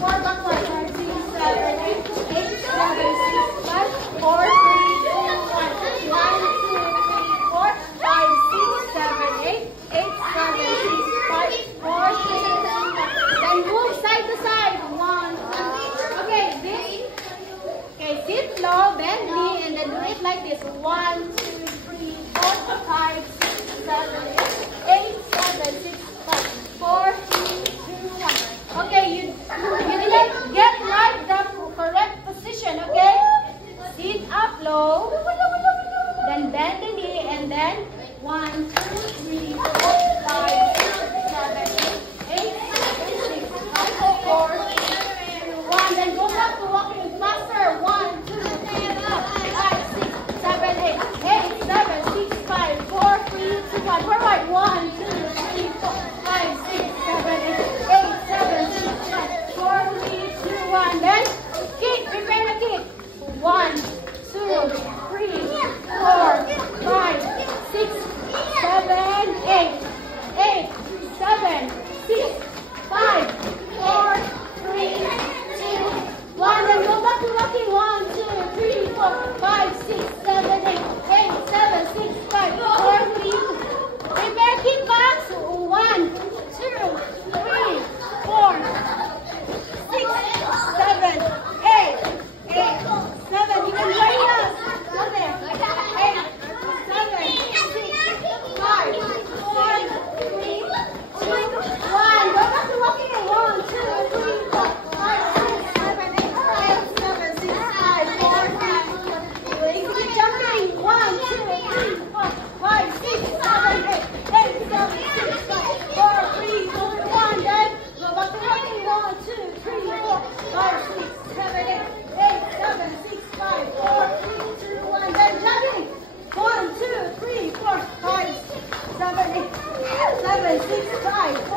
4 backward. 5, 6, 7, 8, 8, 7, 6, 5, 4, 3, 2, 1. 1, 2, 3, 4, 5, 6, 7, 8, 8, 7, 6, 5, 4, 3, 2, 1. Then move side to side. 1, 2. Okay, this. Okay, sit low, bend knee, and then do it like this. 1, 2, 3, 4, 5, 6, 7, 8, 7, 6, 5, 4, 3, 2, 1. Okay, you didn't get right the correct position, okay? Sit up low, then bend the knee, and then 1, 2, 3, 4, 5, 6, 7, 8, 6, 5, 4, 3, 2, 1. Then go back to walking faster. 1, 2, 3, 4, 5, 6, 7, 8, 8, 7, 6, 5, 4, 3, 2, 1. Forward. 1, 2, 3, 4, 5, 6, 7, 8, 8, 7, 6, 5, 4, 3, 2, 1. Then kick. Prepare the kick. 1, 2, 3, 4, 5, 6, 7, 8, 8, 7, 6, 5, 4, 3, 2, 1. Then go back to walking. 1, 2, 3, 4, 5, 6, 7, 8, 8, 7, 6, 5, 4, 3, 2. Prepare kickbacks. 1, 2, 3, 4, 6, 7, 8, 8, 7. You can join us. Go there. 8, 7, 6, 5, 4, 3, 2, 1. Go back to walking. 1, 2, 3, 4, 5, 6, 7, 8, 8, 7, 6, 5, 4, 3, 2, 1. Keep jumping. 1, 2, 3, 4, 5, 6, 7, 8, 8, 7, 6, 5, 4, 3, 2, 1. Then go back to walking. 1, 2, 3, 4, 5, 6, 7, 8, 8, 7, 6, 5, 4, 3, 2, 1. Then jogging. 1, 2, 3, 4, 5, 6, 7, 8, 7, 6, 5, 4,